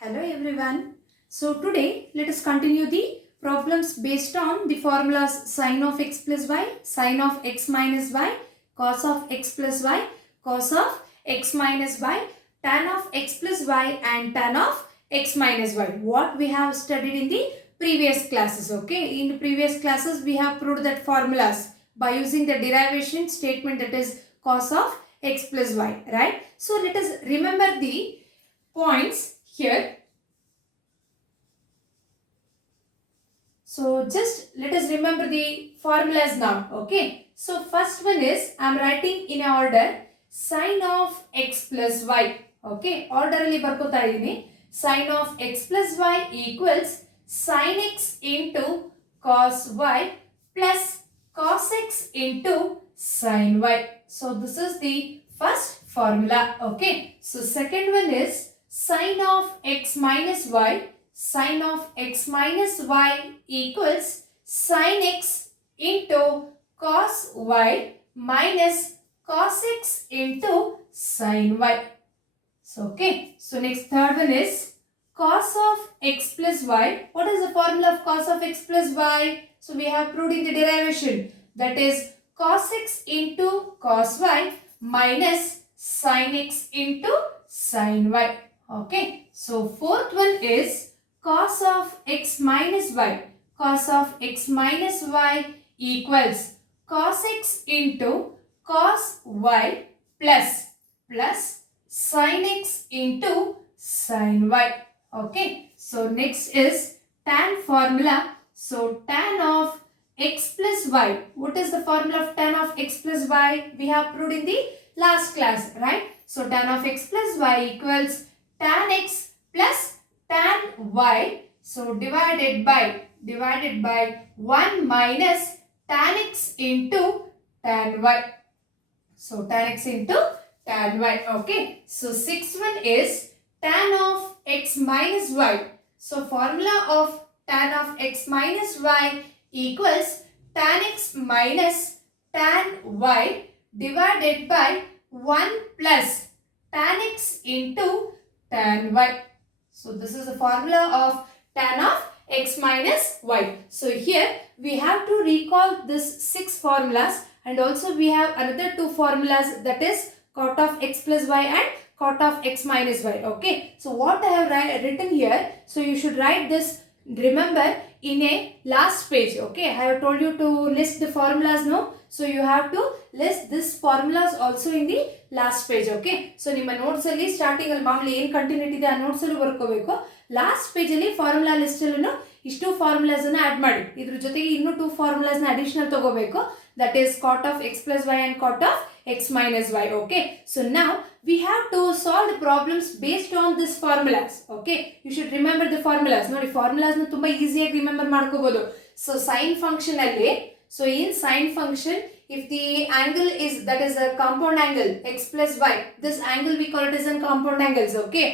Hello everyone. So today let us continue the problems based on the formulas sin of x plus y, sin of x minus y, cos of x plus y, cos of x minus y, tan of x plus y and tan of x minus y. What we have studied in the previous classes. Okay. In the previous classes we have proved that formulas by using the derivation statement, that is cos of x plus y. Right. So let us remember the points here. So just let us remember the formulas now. Okay. So first one is, I am writing in order, sin of x plus y. Okay. Orderly barkota idini. Sin of x plus y equals sin x into cos y plus cos x into sin y. So this is the first formula. Okay. So second one is sin of x minus y. Sin of x minus y equals sin x into cos y minus cos x into sin y. So okay. So next third one is cos of x plus y. What is the formula of cos of x plus y? So we have proved in the derivation, that is cos x into cos y minus sin x into sin y. Okay. So fourth one is cos of x minus y. Cos of x minus y equals cos x into cos y plus sin x into sin y. Okay. So next is tan formula. So tan of x plus y. What is the formula of tan of x plus y? We have proved in the last class, right? So tan of x plus y equals tan x plus tan y, so divided by 1 minus tan x into tan y. So tan x into tan y. Okay. So sixth one is tan of x minus y. So formula of tan of x minus y equals tan x minus tan y divided by 1 plus tan x into tan y. So this is the formula of tan of x minus y. So here we have to recall this 6 formulas, and also we have another 2 formulas, that is cot of x plus y and cot of x minus y. Okay. So what I have written here, so you should write this, remember, in a last page. Okay. I have told you to list the formulas now. So you have to list this formulas also in the last page. Okay. So ನಿಮ್ಮ notes ಅಲ್ಲಿ starting ಅಲ್ಲಿ ಮಾಮೂಲಿ ಏನು continuity ಇದೆ ಆ notes ಅಲ್ಲಿ ಬರ್ಕೋಬೇಕು. Last page ಅಲ್ಲಿ formula list ಅಲ್ಲೂ ಇಷ್ಟು ಫಾರ್ಮುಲಾಸ್ ಅನ್ನ ಆಡ್ ಮಾಡಿ, ಇದ್ರ ಜೊತೆಗೆ ಇನ್ನೂ 2 ಫಾರ್ಮುಲಾಸ್ ನ ಅಡಿಷನಲ್ ತಗೋಬೇಕು, that is cot of x plus y and cot of x minus y. Okay. So now we have to solve the problems based on this formulas. Okay. You should remember the formulas. ನೋಡಿ, formulas ನ ತುಂಬಾ ಈಸಿಯಾಗಿ remember ಮಾಡ್ಕೋಬಹುದು. So sine function ಅಲ್ಲಿ, so in sine function, if the angle is, that is a compound angle, x plus y, this angle we call it as a compound angles. Okay.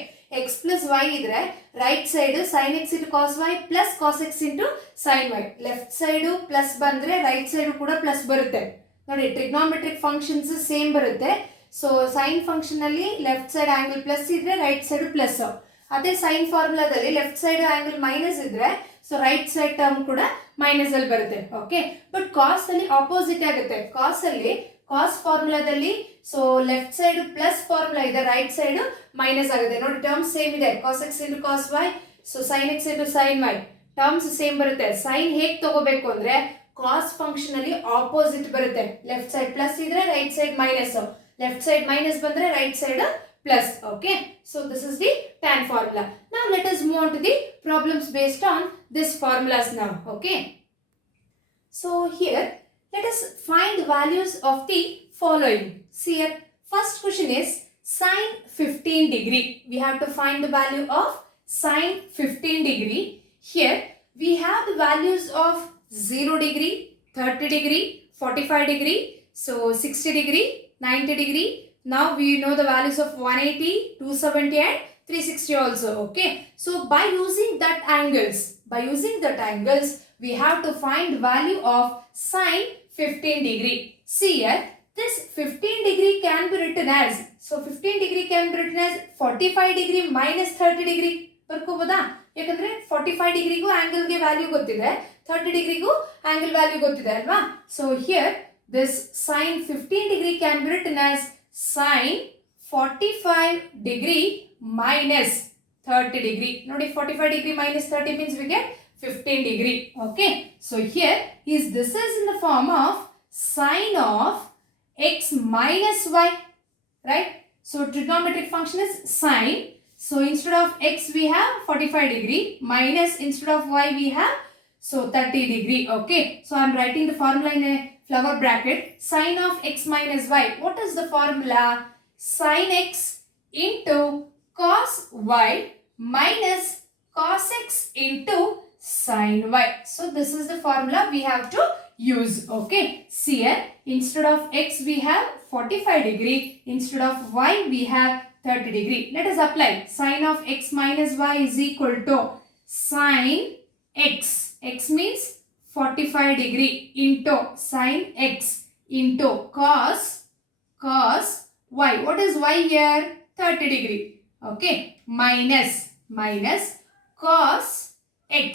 x plus y idre right side sin x into cos y plus cos x into sin y, left side plus bandre right side kuda plus barutte. ನೋಡಿ, trigonometric functions same ಬರುತ್ತೆ. So sine function ಅಲ್ಲಿ left side angle plus ಇದ್ರೆ right side plus. ಅದೇ sine ಫಾರ್ಮುಲಾದಲ್ಲಿ left side angle minus ಇದ್ರೆ so right side term ಕೂಡ minus ಅಲ್ಲಿ ಬರುತ್ತೆ. ಓಕೆ. ಬಟ್ ಕಾಸ್ ಅಲ್ಲಿ ಆಪೋಸಿಟ್ ಆಗುತ್ತೆ. ಕಾಸ್ ಅಲ್ಲಿ, ಕಾಸ್ ಫಾರ್ಮುಲಾದಲ್ಲಿ so left side plus formula ಇದೆ, ರೈಟ್ ಸೈಡ್ ಮೈನಸ್ ಆಗುತ್ತೆ. ನೋಡಿ, ಟರ್ಮ್ಸ್ ಸೇಮ್ ಇದೆ, cos x into cos y, so sine x into sine y, terms same ಬರುತ್ತೆ. ಸೈನ್ ಹೇಗೆ ತಗೋಬೇಕು ಅಂದ್ರೆ ಕಾಸ್ ಫಂಕ್ಷನ್ ಅಲ್ಲಿ ಆಪೋಸಿಟ್ ಬರುತ್ತೆ. ಲೆಫ್ಟ್ ಸೈಡ್ ಪ್ಲಸ್ ಇದ್ರೆ right side minus, left side minus ಬಂದ್ರೆ right side plus. Okay. So this is the tan formula. Now let us move on to the problems based on this formulas now. Okay. So here let us find the values of the following. See here, first question is sin 15 degree. We have to find the value of sin 15 degree. Here we have the values of 0 degree, 30 degree, 45 degree, so 60 degree, 90 degree. Now we know the values of 180, 270 and 360 also. Okay. So by using that angles, we have to find the value of sin 15 degree. See here, this 15 degree can be written as, so 15 degree can be written as 45 degree minus 30 degree. ಬರ್ಕೋಬೋದಾ? ಯಾಕಂದ್ರೆ 45 ಡಿಗ್ರಿಗೂ ಆಂಗಲ್ಗೆ value ಗೊತ್ತಿದೆ, 30 ಡಿಗ್ರಿಗೂ angle value ಗೊತ್ತಿದೆ ಅಲ್ವಾ? So here this sin 15 degree can be written as sin 45 degree minus 30 degree. ನೋಡಿ 45 degree minus 30 means we get 15 degree. Okay, so here this is in the form of sin of x minus y, right? So trigonometric function is sin. So instead of x we have 45 degree minus instead of y we have 30 degree. Okay, so I am writing the formula in a flower bracket. Sin of x minus y. What is the formula? Sin x into cos y minus cos x into sin y. So this is the formula we have to use. Okay, see here, instead of x we have 45 degree, instead of y we have 30 degree. Let us apply. Sin of x minus y is equal to sin x. X means 45 degree into sin x into cos y. What is y here? 30 degree. Okay, minus cos x.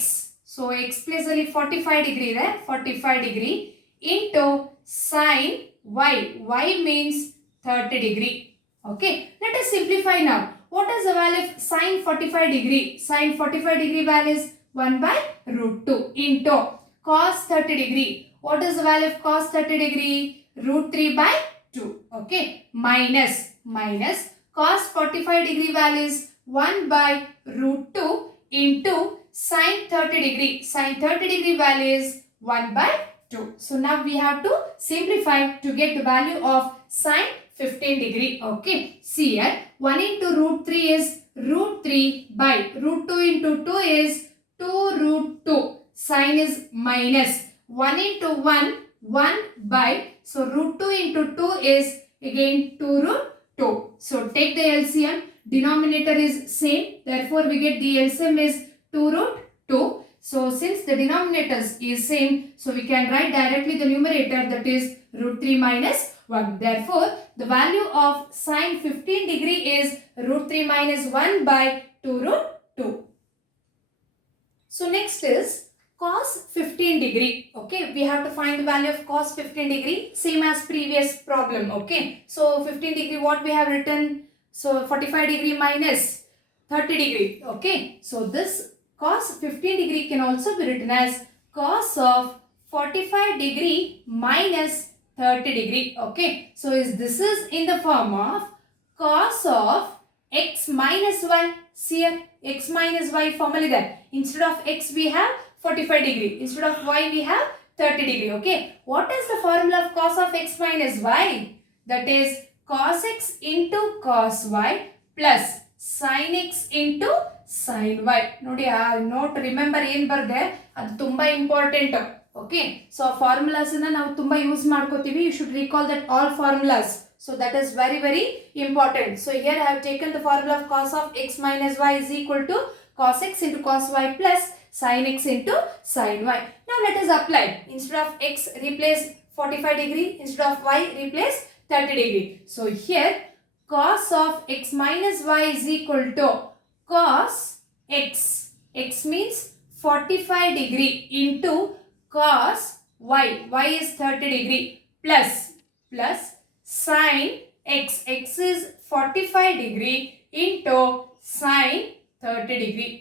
So x place ಅಲ್ಲಿ 45 degree ಇದೆ, 45 degree into sin y. Y means 30 degree. Okay, let us simplify now. What is the value of sin 45 degree? Sin 45 degree value is 1 by root 2 into cos 30 degree. What is the value of cos 30 degree? Root 3 by 2. Okay, minus cos 45 degree value is 1 by root 2 into sin 30 degree. Sin 30 degree value is 1 by 2. So now we have to simplify to get the value of sin 15 degree. Okay, see here, 1 into root 3 is root 3 by root 2 into 2 is 2 root 2. Sin is minus 1 into 1 by, so root 2 into 2 is again 2 root 2. So take the LCM, denominator is same, therefore we get the LCM is 2 root 2. So since the denominators is same, so we can write directly the numerator, that is root 3 minus 1. Therefore the value of sin 15 degree is root 3 minus 1 by 2 root 2. So next is cos 15 degree. Okay, we have to find the value of cos 15 degree, same as previous problem. Okay, so 15 degree what we have written, so 45 degree minus 30 degree. Okay, so this cos 15 degree can also be written as cos of 45 degree minus 30 degree. Okay, so this is in the form of cos of x minus y. See here, x minus y formula there. Instead of x we have 45 degree, instead of y we have 30 degree. Okay, what is the formula of cos of x minus y? That is cos x into cos y plus sin x into sin y. ನೋಡಿ ಆ note remember ಏನು ಬರ್ದೆ ಅದು ತುಂಬಾ important. Okay, so ಆ formulas ನಾವು ತುಂಬಾ use ಮಾಡ್ಕೋತೀವಿ. You should recall that all formulas. So that is very very important. So here I have taken the formula of cos of x minus y is equal to cos x into cos y plus sin x into sin y. Now let us apply. Instead of x replace 45 degree, instead of y replace 30 degree. So here cos of x minus y is equal to cos x. X means 45 degree into cos y. Y is 30 degree plus sin x. X is 45 degree into sin 30 degree.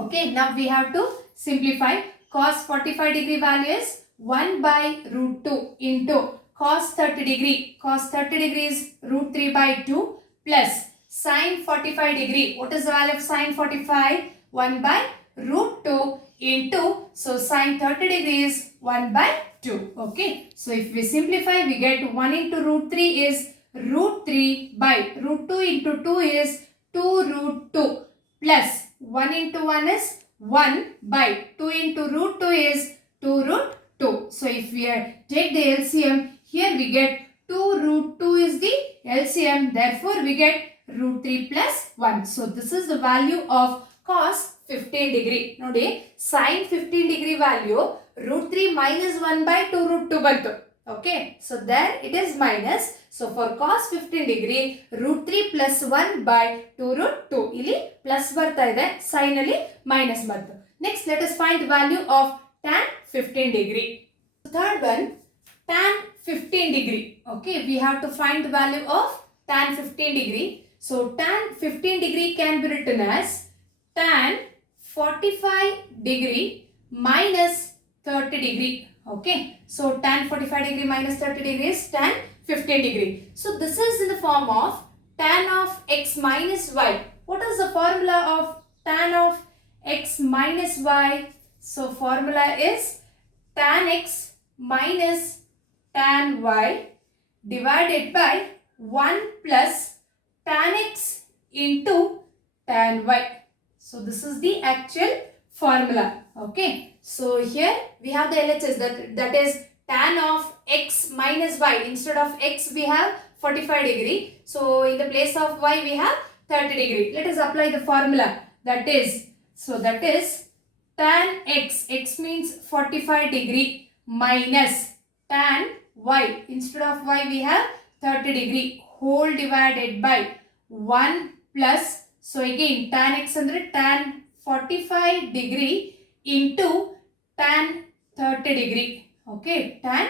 Okay, now we have to simplify. Cos 45 degree value is 1 by root 2 into cos 30 degree. Cos 30 degree is root 3 by 2 plus sin 45 degree. What is the value of sin 45? 1 by root 2 into, so sin 30 degree is 1 by 2. Okay, so if we simplify we get 1 into root 3 is root 3 by root 2 into 2 is 2 root 2 plus 1 into 1 is 1 by 2 into root 2 is 2 root 2. So if we take the LCM, here we get 2 root 2 is the LCM, therefore we get root 3 plus 1. So this is the value of cos 15 degree. ನೋಡಿ sin 15 degree value root 3 minus 1 by 2 root 2 ಬಂತು. Okay, so there it is minus. So for cos 15 degree root 3 plus 1 by 2 root 2. ಇಲ್ಲಿ plus ಬರ್ತಾ ಇದೆ, sin ಅಲ್ಲಿ minus ಬಂತು. Next let us find the value of tan 15 degree. Third one, tan 15 degree. Okay, we have to find the value of tan 15 degree. So tan 15 degree can be written as tan 45 degree minus 30 degree. Okay, so tan 45 degree minus 30 degree is tan 15 degree. So this is in the form of tan of x minus y. What is the formula of tan of x minus y? So formula is tan x minus tan y divided by 1 plus tan x into tan y. So this is the actual formula. Okay, so here we have the LHS, that is tan of x minus y. Instead of x we have 45 degree. So in the place of y we have 30 degree. Let us apply the formula. That is tan x, x means 45 degree minus tan y. Instead of y we have 30 degree whole divided by 1 plus, so again tan x andre tan 45 degree into tan 30 degree. Okay, tan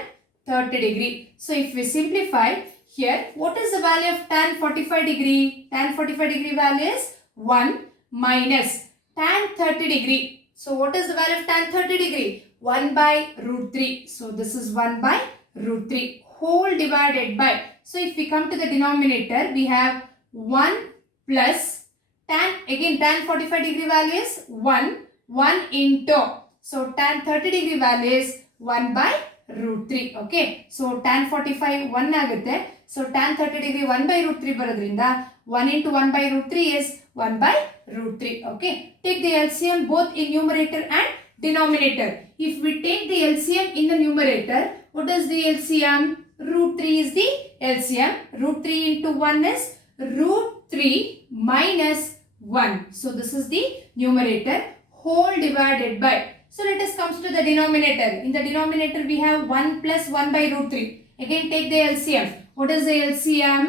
30 degree. So if we simplify here, what is the value of tan 45 degree? Tan 45 degree value is 1 minus tan 30 degree. So what is the value of tan 30 degree? 1 by root 3. So this is 1 by root 3 whole divided by. So if we come to the denominator, we have 1 plus tan, again tan 45 degree value is 1 into, so tan 30 degree value is 1 by root 3. Okay, so tan 45 1 ಆಗುತ್ತೆ. So tan 30 degree 1 by root 3 ಬರೋದ್ರಿಂದ 1 into 1 by root 3 is 1 by root 3. Okay, take the LCM both in numerator and denominator. If we take the LCM in the numerator, what is the LCM? Root 3 is the LCM. Root 3 into 1 is root 3 minus 1. So this is the numerator whole divided by. So let us come to the denominator. In the denominator we have 1 plus 1 by root 3. Again take the LCM. What is the LCM?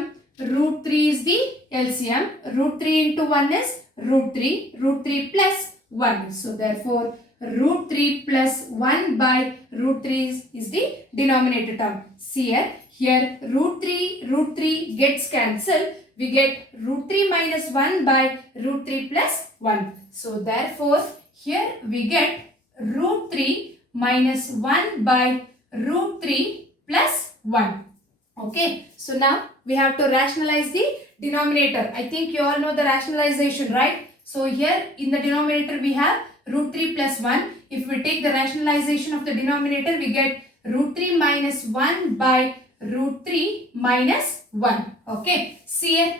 Root 3 is the LCM. Root 3 into 1 is root 3. Root 3 plus 1. So therefore root 3 plus 1 by root 3 is the denominator term. See here root 3 gets cancelled. We get root 3 minus 1 by root 3 plus 1. So therefore here we get root 3 minus 1 by root 3 plus 1. Okay, so now we have to rationalize the denominator. I think you all know the rationalization, right? So here in the denominator we have root 3 plus 1. If we take the rationalization of the denominator, we get root 3 minus 1 by root 3 minus 1. Okay, see here,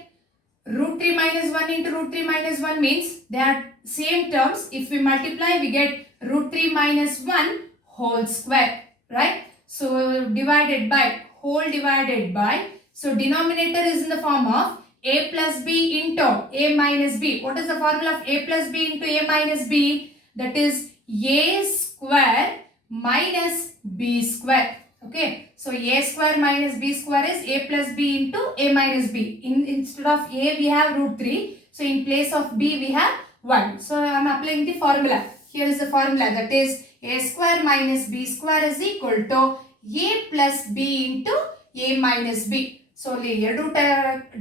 root 3 minus 1 into root 3 minus 1 means they are same terms. If we multiply, we get root 3 minus 1 whole square, right? So divided by, whole divided by. So denominator is in the form of a plus b into a minus b. What is the formula of a plus b into a minus b? That is a square minus b square. Okay, so a square minus b square is a plus b into a minus b. Instead of a we have root 3. So in place of b we have 1. So I am applying the formula. Here is the formula, that is a square minus b square is equal to a plus b into a minus b. So ಎರಡು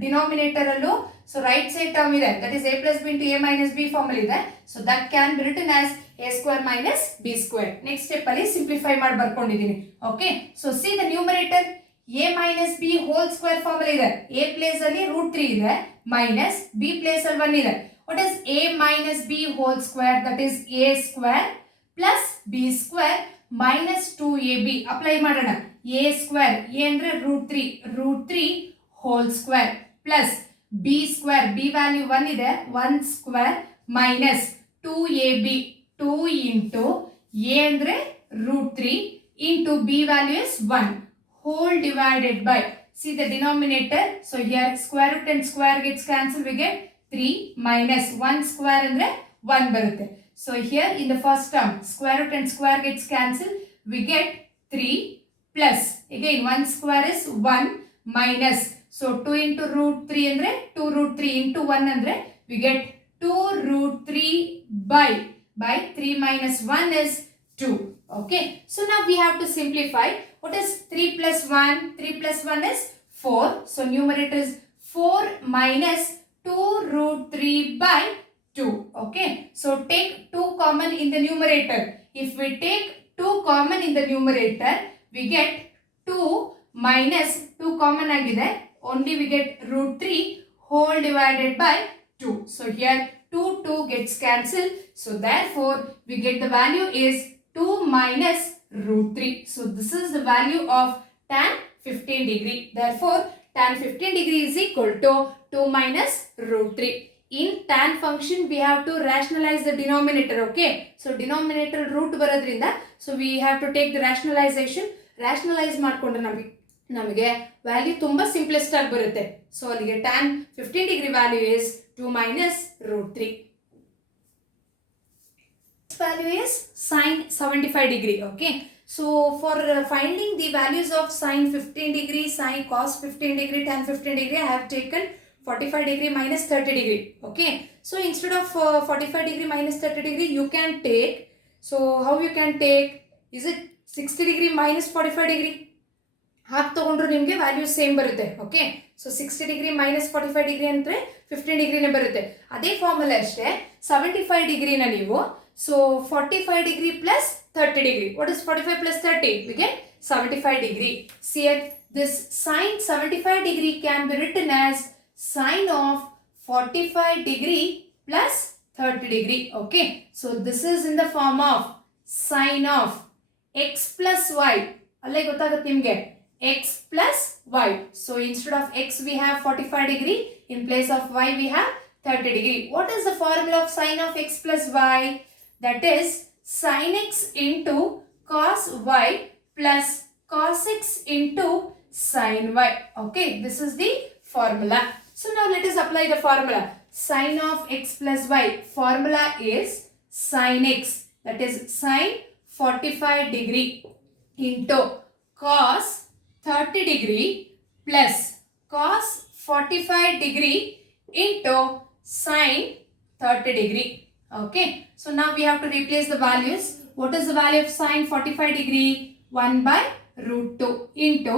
denominator ಅಲ್ಲೂ so right side term ಇದೆ, that is a plus b into a minus b formula ಇದೆ. So that can be written as a square minus b square. Next step ಅಲ್ಲಿ simplify ಮಾಡಿ ಬರ್ಕೊಂಡಿದ್ದೀನಿ. Okay, so see the numerator a minus b whole square formula ಇದೆ. a place ಅಲ್ಲಿ root 3 ಇದೆ minus b place ಅಲ್ಲಿ 1 ಇದೆ. What is a minus b whole square? That is a square plus b square minus 2ab. Apply ಮಾಡೋಣ. a square, a ಅಂದ್ರೆ root 3 whole square plus b square, b value 1 ಇದೆ 1 square minus 2ab, 2 into a ಅಂದ್ರೆ root 3 into b value is 1 whole divided by. See the denominator. So here square root and square gets cancelled. We get 3 minus 1 square andre 1 ಬರುತ್ತೆ. So here in the first term square root and square gets cancelled. We get 3 plus again 1 square is 1 minus, so 2 into root 3 andre 2 root 3 into 1 andre we get 2 root 3 by 3 minus 1 is 2. Okay, so now we have to simplify. What is 3 plus 1? 3 plus 1 is 4. So numerator is 4 minus 2 root 3 by 2. Okay, so take 2 common in the numerator. If we take 2 common in the numerator, we get 2 minus 2 common agide, only we get root 3 whole divided by 2. So here 2 gets cancelled. So therefore we get the value is 2 minus root 3. So this is the value of tan 15 degree. Therefore tan 15 degree is equal to 2 minus root 3. In tan function we have to rationalize the denominator. Okay, so denominator root ಬರೋದ್ರಿಂದ, so we have to take the rationalization. Rationalize ಮಾಡಿಕೊಂಡ್ರೆ ನಮಗೆ value ತುಂಬಾ simplest ಆಗಿ ಬರುತ್ತೆ. So ಅಲ್ಲಿಗೆ tan 15 degree value is 2 minus root 3. Value is sin 75 degree. Okay, so for finding the values of sin 15 degree, sin cos 15 degree, tan 15 degree, I have taken 45 degree minus 30 degree. Okay, so instead of 45 degree minus 30 degree you can take, so how you can take, is it 60 degree minus 45 degree? ಹಾಗೆ ತಗೊಂಡ್ರು ನಿಮಗೆ value same ಬರುತ್ತೆ. Okay, so 60 degree minus 45 degree ಅಂದರೆ 15 ಡಿಗ್ರಿನೇ ಬರುತ್ತೆ. ಅದೇ formula ಅಷ್ಟೇ 75 ಡಿಗ್ರಿನ ನೀವು, so 45 degree plus 30 degree, what is 45 plus 30? We get 75 degree. See this sin 75 degree can be written as sin of 45 degree plus 30 degree. Okay, so this is in the form of sin of x plus y. ಅಲ್ಲೇ ಗೊತ್ತಾಗುತ್ತೆ ನಿಮಗೆ, x plus y. So instead of x we have 45 degree, in place of y we have 30 degree. What is the formula of sin of x plus y? That is sin x into cos y plus cos x into sin y. Okay, this is the formula. So now let us apply the formula. Sin of x plus y, formula is sin x, that is sin 45 degree into cos 30 degree plus cos 45 degree into sin 30 degree. Okay, so now we have to replace the values. What is the value of sin 45 degree? 1 by root 2 into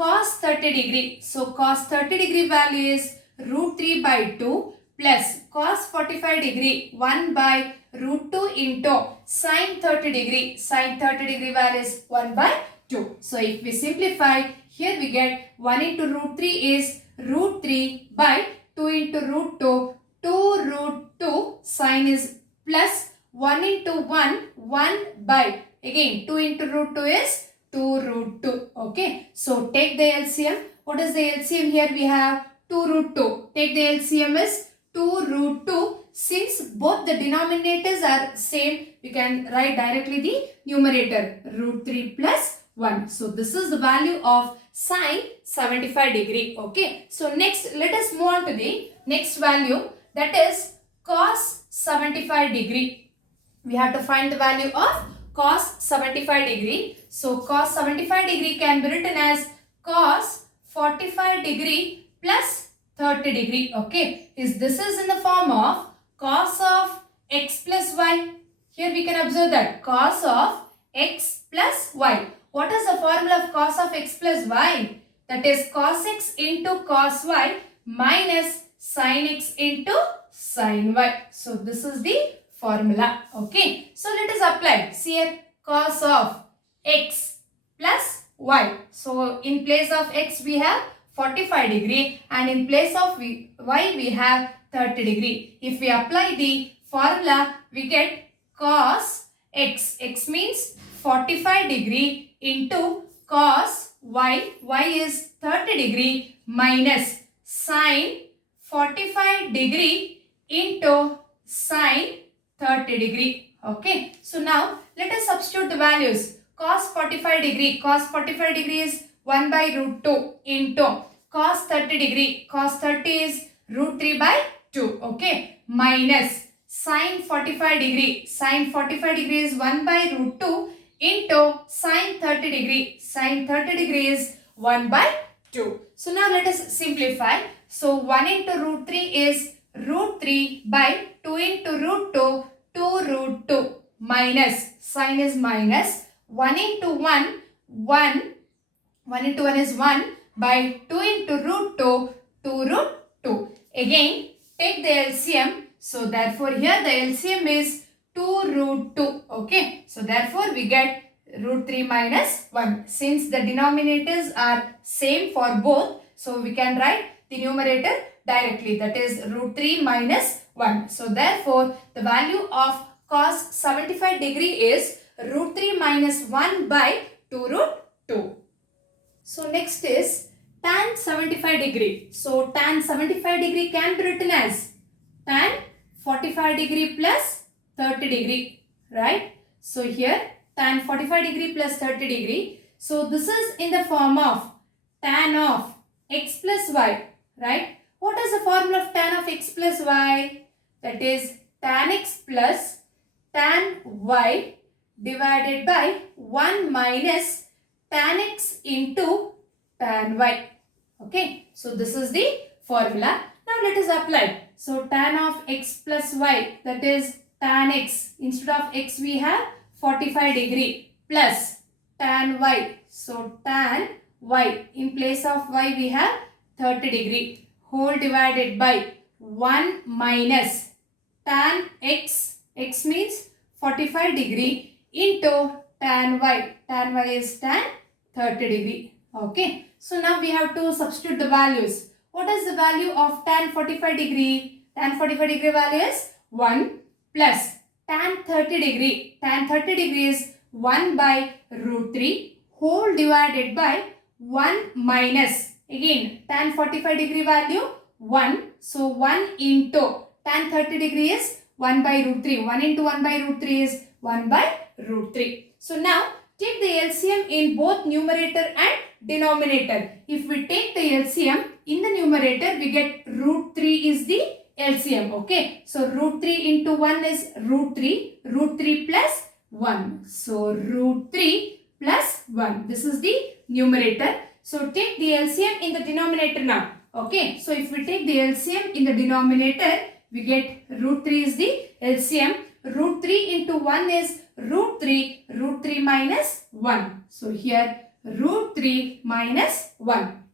cos 30 degree. So cos 30 degree value is root 3 by 2 plus cos 45 degree 1 by root 2 into sin 30 degree. Sin 30 degree value is 1 by 2. So if we simplify, here we get 1 into root 3 is root 3 by 2 into root 2, 2 root 2, sin is plus 1 into 1, 1 by, again 2 into root 2 is 2 root 2. Okay, so take the LCM. What is the LCM? Here we have 2 root 2. Take the LCM is 2 root 2. Since both the denominators are same, we can write directly the numerator, root 3 plus 1. So this is the value of sin 75 degree. Okay, so next let us move on to the next value, that is cos 75 degree. We have to find the value of cos 75 degree. So cos 75 degree can be written as cos 45 degree plus 30 degree. Okay, this is in the form of cos of x plus y. Here we can observe that cos of x plus y. What is the formula of cos of x plus y? That is cos x into cos y minus sin x into sin y. So this is the formula. Okay, so let us apply. See here, cos of x plus y. So in place of x we have 45 degree and in place of y we have 30 degree. If we apply the formula, we get cos x. X means 45 degree into cos y. Y is 30 degree minus sin 45 degree into sin 30 degree. Okay, so now let us substitute the values. Cos 45 degree. Cos 45 degree is 1 by root 2 into cos 30 degree. Cos 30 is root 3 by 2. Okay, minus sin 45 degree. Sin 45 degree is 1 by root 2 into sine 30 degree. Sine 30 degree is 1 by 2. So now let us simplify. So 1 into root 3 is root 3 by 2 into root 2, 2 root 2 minus, sign is minus, 1 into 1, 1 into 1 is 1 by 2 into root 2, 2 root 2. Again, take the LCM. So therefore here the LCM is 2 root 2. Okay. So therefore we get root 3 minus 1. Since the denominators are same for both, so we can write the numerator directly. That is root 3 minus 1. So therefore the value of cos 75 degree is root 3 minus 1 by 2 root 2. So next is tan 75 degree. So tan 75 degree can be written as tan 45 degree plus 30 degree, right? So here tan 45 degree plus 30 degree. So this is in the form of tan of x plus y, right? What is the formula of tan of x plus y? That is tan x plus tan y divided by 1 minus tan x into tan y. Okay, so this is the formula. Now let us apply. So tan of x plus y, that is tan x, instead of x we have 45 degree plus tan y. So tan y, in place of y we have 30 degree, whole divided by 1 minus tan x, x means 45 degree, into tan y. Tan y is tan 30 degree. Okay. So now we have to substitute the values. What is the value of tan 45 degree? Tan 45 degree value is 1 plus tan 30 degree. Tan 30 degree is 1 by root 3 whole divided by 1 minus. Again tan 45 degree value 1. So 1 into tan 30 degree is 1 by root 3. 1 into 1 by root 3 is 1 by root 3. So now take the LCM in both numerator and denominator. If we take the LCM in the numerator, we get root 3 is the LCM. Okay. So root 3 into 1 is root 3. Root 3 plus 1. So root 3 plus 1. This is the numerator. So take the LCM in the denominator now. Okay. So if we take the LCM in the denominator, we get root 3 is the LCM. Root 3 into 1 is root 3. Root 3 minus 1. So here root 3 minus 1.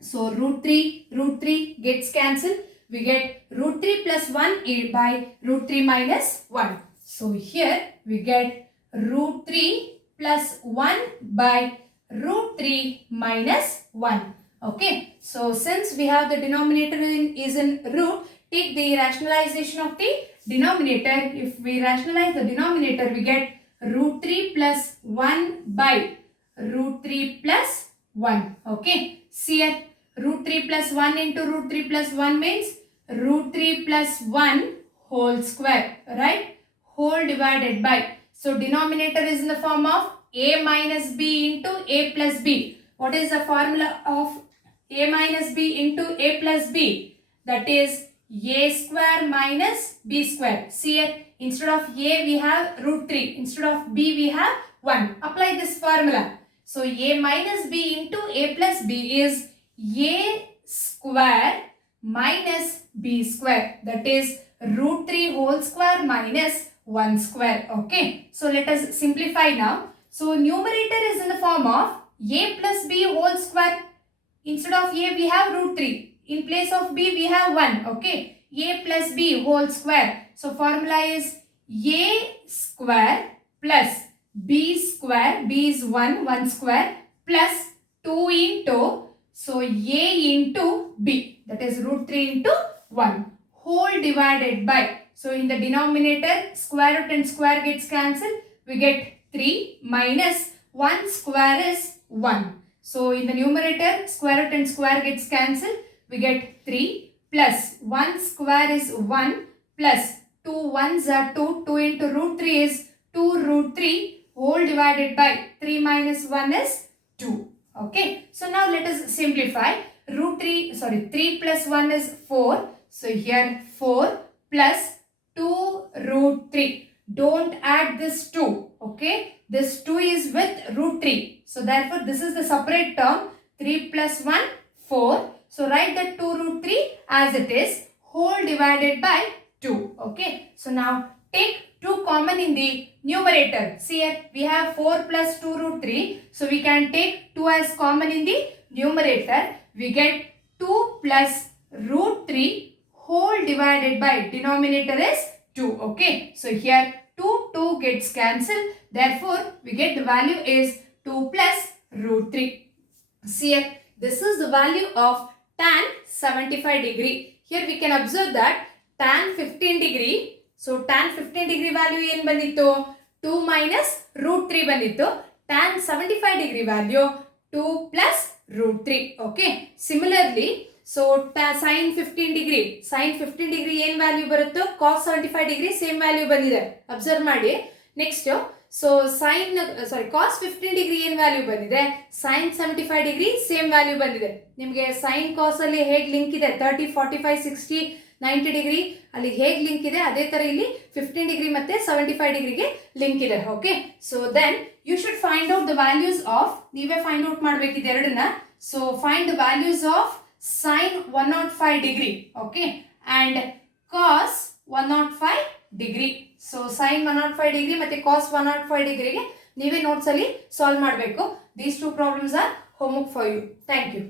So root 3 gets cancelled. We get root 3 plus 1 by root 3 minus 1. So here we get root 3 plus 1 by root 3 minus 1. Okay. So since we have the denominator is in root, take the rationalization of the denominator. If we rationalize the denominator, we get root 3 plus 1 by root 3 plus 1. Okay. See here, root 3 plus 1 into root 3 plus 1 means root 3 plus 1 whole square, right? Whole divided by. So denominator is in the form of a minus b into a plus b. What is the formula of a minus b into a plus b? That is a square minus b square. See here, instead of a we have root 3. Instead of b we have 1. Apply this formula. So a minus b into a plus b is a square minus b square. That is root 3 whole square minus 1 square. Okay. So let us simplify now. So numerator is in the form of a plus b whole square. Instead of a we have root 3. In place of b we have 1. Okay. A plus b whole square. So formula is a square plus b square. B is 1 square plus 2 into, so a into b. That is root 3 into 1 whole divided by. So in the denominator, square root and square gets cancelled. We get 3 minus 1 square is 1. So in the numerator, square root and square gets cancelled. We get 3 plus 1 square is 1 plus 2 1s are 2. 2 into root 3 is 2 root 3 whole divided by 3 minus 1 is 2. Okay. So now let us simplify. 3 plus 1 is 4. So here 4 plus 2 root 3. Don't add this 2. Okay, this 2 is with root 3. So therefore this is the separate term. 3 plus 1, 4. So write that 2 root 3 as it is, whole divided by 2. Okay, so now take 2 common in the numerator. See here, we have 4 plus 2 root 3. So we can take 2 as common in the numerator. We get 2 plus root 3 whole divided by denominator is 2. Okay, so here 2 gets cancelled. Therefore, we get the value is 2 plus root 3. See here, this is the value of tan 75 degree. Here we can observe that tan 15 degree. So tan 15 degree value ಏನು ಬಂದಿತ್ತು? 2 minus root 3 ಬಂದಿತ್ತು. Tan 75 degree value 2 plus root 3. Okay. Similarly, so sin 15 degree. Sin 15 degree ಏನು value ಬರುತ್ತೋ cos 75 degree same value ಬಂದಿದೆ. Observe ಮಾಡಿ. Next so cos 15 degree ಏನು value ಬಂದಿದೆ, sin 75 degree same value ಬಂದಿದೆ. ನಿಮಗೆ sin cos ಅಲ್ಲಿ ಹೇಗೆ ಲಿಂಕ್ ಇದೆ 30 45 60 90 ಡಿಗ್ರಿ ಅಲ್ಲಿ ಹೇಗೆ ಲಿಂಕ್ ಇದೆ ಅದೇ ತರ ಇಲ್ಲಿ 15 ಡಿಗ್ರಿ ಮತ್ತೆ 75 ಡಿಗ್ರಿಗೆ ಲಿಂಕ್ ಇದೆ. Okay, so then you should find out the values of, ನೀವೇ ಫೈಂಡ್ ಔಟ್ ಮಾಡಬೇಕಿದೆ ಎರಡನ್ನ. So find the values of sin 105 degree, okay, and cos 105 degree. So sin 105 degree ಮತ್ತೆ cos 105 degree ಗೆ ನೀವೇ ನೋಟ್ಸ್ ಅಲ್ಲಿ ಸಾಲ್ವ್ ಮಾಡಬೇಕು. These two problems are homework for you. Thank you.